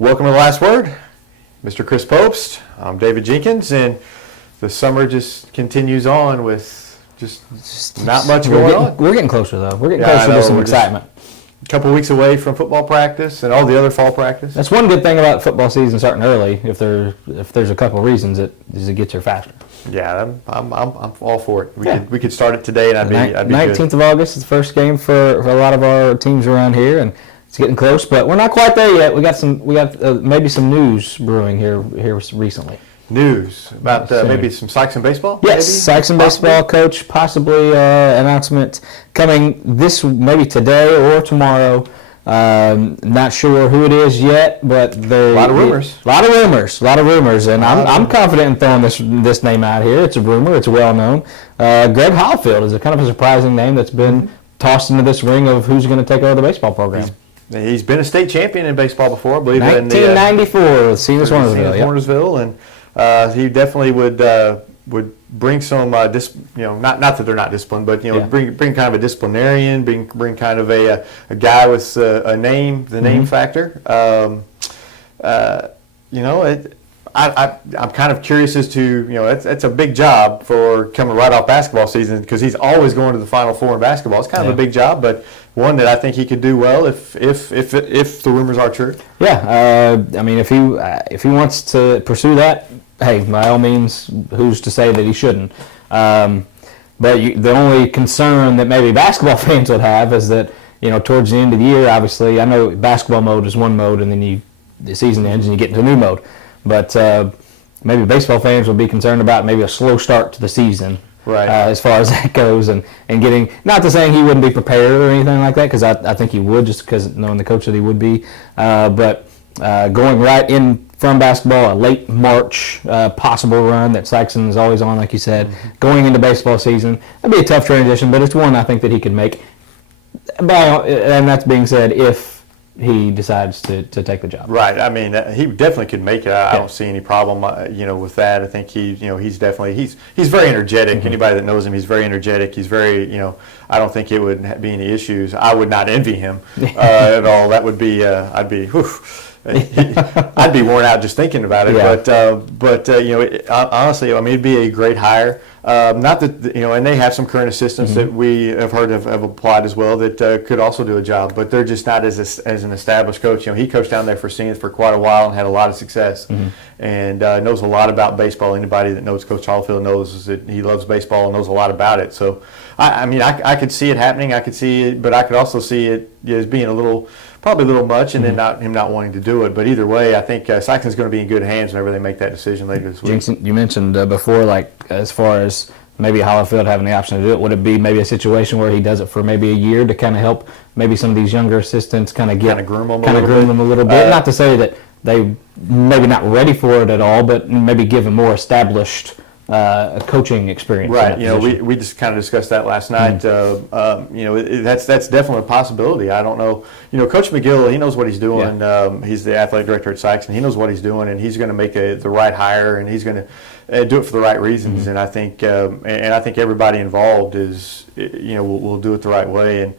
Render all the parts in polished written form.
Welcome to The Last Word. Mr. Chris Popst. I'm David Jenkins, and the summer just continues on with just not much going on. We're getting closer, though. We're getting closer to some excitement. A couple weeks away from football practice and all the other fall practice. That's one good thing about football season starting early. If there's a couple of reasons, it gets here faster. Yeah, I'm all for it. We could start it today, and I'd be 19th good. of August is the first game for a lot of our teams around here, and it's getting close, but we're not quite there yet. We got maybe some news brewing here recently. News about maybe some Sikeston baseball? Yes, Sikeston baseball coach, possibly announcement coming maybe today or tomorrow. Not sure who it is yet, but a lot of rumors. A lot of rumors, and I'm confident in throwing this name out here. It's a rumor. It's well known. Greg Hallfield is a kind of a surprising name that's been tossed into this ring of who's going to take over the baseball program. He's been a state champion in baseball before, I believe. 1994 with Seniors Warnersville, and he definitely would bring some, not that they're not disciplined, but bring kind of a disciplinarian, bring kind of a guy with a name, the name factor. I'm kind of curious as to, it's a big job for coming right off basketball season because he's always going to the Final Four in basketball. It's kind of a big job, but one that I think he could do well if the rumors are true. Yeah, if he wants to pursue that, hey, by all means, who's to say that he shouldn't? But the only concern that maybe basketball fans would have is that towards the end of the year, obviously, I know basketball mode is one mode, and then the season ends and you get into a new mode. But maybe baseball fans would be concerned about maybe a slow start to the season, right? As far as that goes, and getting, not to saying he wouldn't be prepared or anything like that, because I think he would, just because knowing the coach that he would be. But going right in from basketball, a late March possible run that Sikeston is always on, like you said, going into baseball season, that'd be a tough transition, but it's one I think that he could make. And that's being said, if he decides to take the job. Right. I mean, he definitely could make it. I don't see any problem, with that. I think he's very energetic. Anybody that knows him, he's very energetic. He's very, I don't think it would be any issues. I would not envy him at all. That would be, I'd be worn out just thinking about it. Yeah. But honestly, it'd be a great hire. Not that and they have some current assistants that we have heard have applied as well that could also do a job, but they're just not as an established coach. He coached down there for seniors for quite a while and had a lot of success, and knows a lot about baseball. Anybody that knows Coach Hallfield knows that he loves baseball and knows a lot about it. So, I could see it happening. I could see it, but I could also see it as being probably a little much, and then him not wanting to do it. But either way, I think Sikeston's going to be in good hands whenever they make that decision later this week. Jensen, you mentioned before, as far as maybe Hallfield having the option to do it, would it be maybe a situation where he does it for maybe a year to kind of help maybe some of these younger assistants kind of groom them a little bit? Not to say that they maybe not ready for it at all, but maybe give a more established coaching experience. Right. We just kind of discussed that last night. That's definitely a possibility. I don't know. Coach McGill, he knows what he's doing. Yeah. He's the athletic director at Sikeston. He knows what he's doing, and he's going to make the right hire, and he's going to do it for the right reasons. And I think everybody involved will do it the right way. And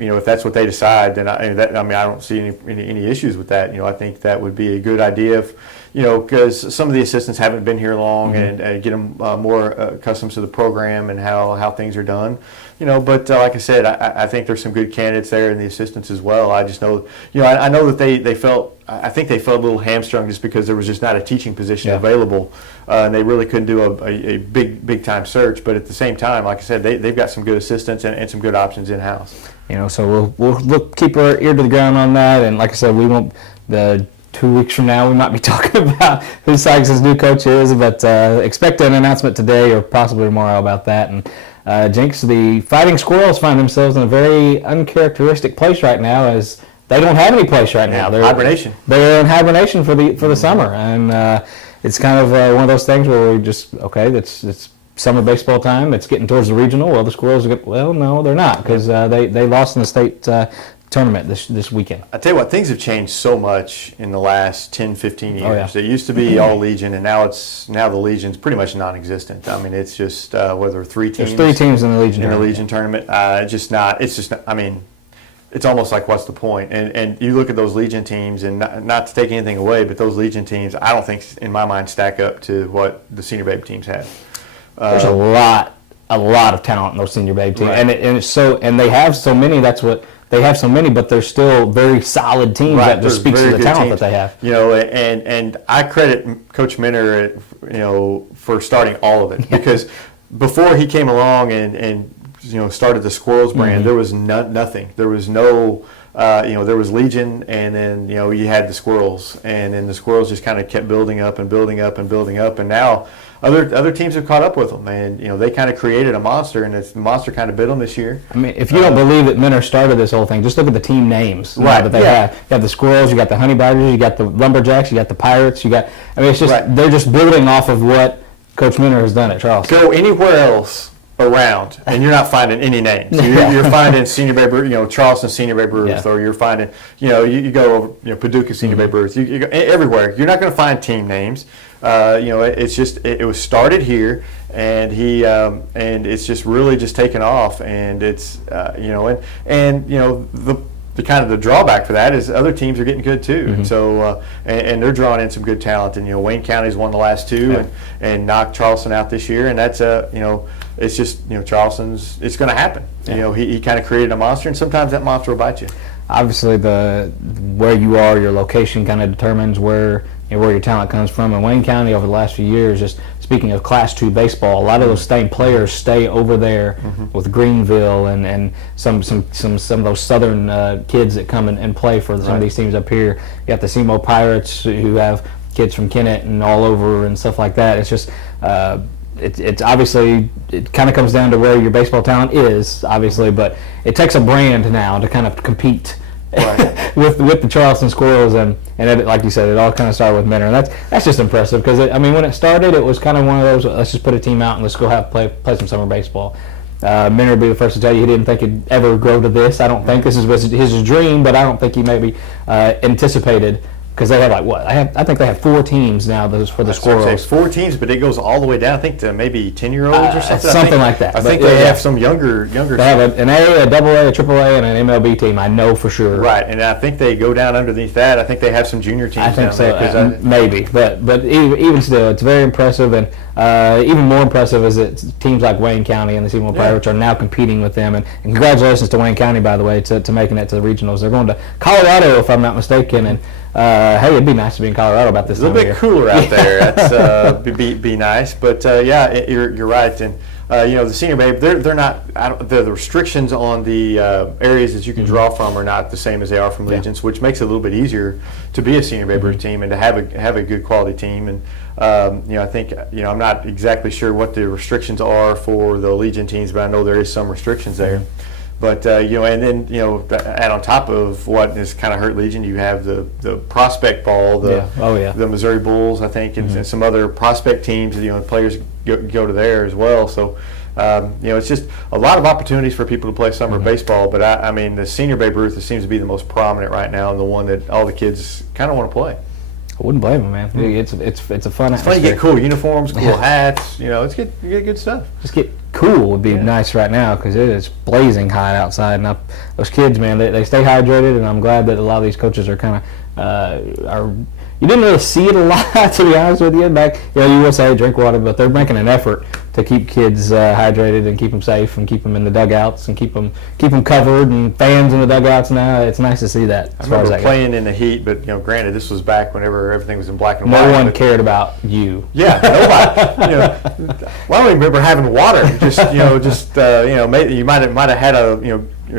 if that's what they decide, then I don't see any issues with that. I think that would be a good idea. Because some of the assistants haven't been here long, and get them more accustomed to the program and how things are done. But like I said, I think there's some good candidates there and the assistants as well. I just know, I know that they felt a little hamstrung just because there was just not a teaching position available, and they really couldn't do a big time search. But at the same time, like I said, they've got some good assistants and some good options in house. So we'll keep our ear to the ground on that, and like I said, we won't 2 weeks from now, we might be talking about who Sikeston's new coach is, but expect an announcement today or possibly tomorrow about that. And Jinx, the Fighting Squirrels find themselves in a very uncharacteristic place right now, as they don't have any place right now. They're hibernation. They're in hibernation for the summer, and it's kind of one of those things where we just it's summer baseball time. It's getting towards the regional. Well, the Squirrels no, they're not, because they lost in the state tournament this weekend. I tell you what, things have changed so much in the last 10, 15 years. It used to be all Legion, and now the Legion's pretty much non-existent. It's just whether three teams. There's 3 teams in the Legion tournament. it's almost like, what's the point? And you look at those Legion teams, and not to take anything away, but those Legion teams, I don't think, in my mind, stack up to what the Senior Babe teams have. There's a lot of talent in those Senior Babe teams, Right. and they have so many. That's what they have, so many, but they're still very solid teams. Right, That just they're speaks to very the good talent teams. that they have. You know, and I credit Coach Minner, for starting all of it, because before he came along and started the Squirrels brand, there was nothing. There was no, there was Legion, and then you had the Squirrels, and then the Squirrels just kind of kept building up and building up and building up, and now other teams have caught up with them, and they kind of created a monster, and the monster kind of bit them this year. I mean, if you don't believe that Minner started this whole thing, just look at the team names that they have. You have the Squirrels, you got the Honey Badgers, you got the Lumberjacks, you got the Pirates, it's just they're just building off of what Coach Minner has done at Charleston. Go anywhere else around, and you're not finding any names. You're finding Senior Babe Ruth, Charleston Senior Babe Ruth, or you're finding, you go, Paducah Senior Babe Ruth. You go everywhere. You're not going to find team names. It's just it was started here, and and it's just really just taken off, and it's the kind of the drawback for that is other teams are getting good too, and so and they're drawing in some good talent, and Wayne County's won the last two and knocked Charleston out this year, and that's it's just Charleston's, it's going to happen. He kind of created a monster, and sometimes that monster will bite you. Obviously, where you are, your location kind of determines where your talent comes from. In Wayne County, over the last few years, just speaking of Class II baseball, a lot of those same players stay over there with Greenville and some of those southern kids that come and play for some of these teams up here. You got the SEMO Pirates, who have kids from Kennett and all over and stuff like that. It's just it's obviously, it kind of comes down to where your baseball talent is, obviously, but it takes a brand now to kind of compete with the Charleston Squirrels, and like you said, it all kind of started with Minner, and that's just impressive, because when it started, it was kind of one of those, let's just put a team out and let's go play some summer baseball. Minner would be the first to tell you he didn't think it'd ever grow to this. I don't think this was his dream, but I don't think he maybe anticipated, because they have I think they have 4 teams now for the Squirrels. 4 teams, but it goes all the way down, I think, to maybe 10-year-olds or something. Something like that. I think they have some younger. They have an A, a double A, a triple A, and an MLB team, I know for sure. Right, and I think they go down underneath that. I think they have some junior teams down there. Maybe, but even still, it's very impressive, and even more impressive is that teams like Wayne County and the SEMO Pirates are now competing with them. And congratulations to Wayne County, by the way, to making it to the regionals. They're going to Colorado, if I'm not mistaken, and hey, it'd be nice to be in Colorado about this time of year. It's a little bit cooler out there. That's be nice, but you're right. And the Senior Babe, they're not. The restrictions on the areas that you can draw from are not the same as they are from Legions, which makes it a little bit easier to be a Senior Babe Ruth team and to have a good quality team. And I think I'm not exactly sure what the restrictions are for the Legion teams, but I know there is some restrictions there. But and then add on top of what has kind of hurt Legion, you have the prospect ball, the Missouri Bulls, I think, and some other prospect teams. Players go to there as well. So it's just a lot of opportunities for people to play summer baseball. But I mean, the Senior Babe Ruth seems to be the most prominent right now, and the one that all the kids kind of want to play. I wouldn't blame them, man. It's a fun. It's fun. You get cool uniforms, cool hats. You get good stuff. Just get cool would be nice right now, because it is blazing hot outside. And those kids, man, they stay hydrated, and I'm glad that a lot of these coaches are kind of You didn't really see it a lot, to be honest with you. Back, you will say drink water, but they're making an effort to keep kids hydrated and keep them safe and keep them in the dugouts and keep them covered, and fans in the dugouts now. It's nice to see that. I remember playing in the heat, but granted, this was back whenever everything was in black and white. No one cared about you. Yeah, nobody. Well, I don't even remember having water. Maybe you might have had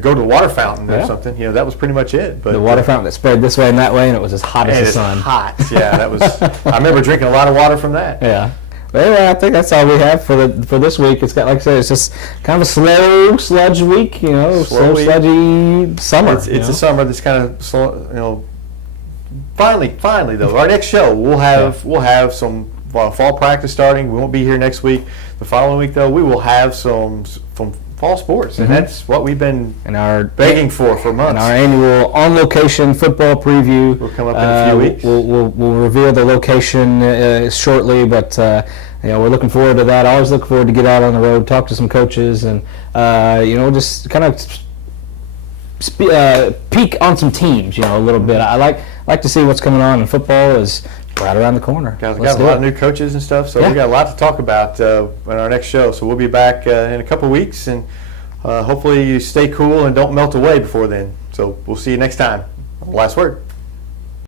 go to the water fountain or something. That was pretty much it. But the water fountain that sprayed this way and that way, and it was as hot as the sun. Hot. Yeah, that was. I remember drinking a lot of water from that. Yeah. But anyway, I think that's all we have for this week. It's got, like I said, it's just kind of a slow sludge week. Slow sludgy summer. It's a summer that's kind of slow. Finally though, our next show we'll have some fall practice starting. We won't be here next week. The following week though, we will have some fall sports, and that's what we've been begging for months. And our annual on-location football preview will come up in a few weeks. We'll reveal the location shortly, but we're looking forward to that. Always look forward to get out on the road, talk to some coaches, and just kind of peek on some teams, a little bit. I like to see what's coming on in football is right around the corner. Got a lot of new coaches and stuff, so we got a lot to talk about in our next show. So we'll be back in a couple weeks, and hopefully you stay cool and don't melt away before then. So we'll see you next time. Last word.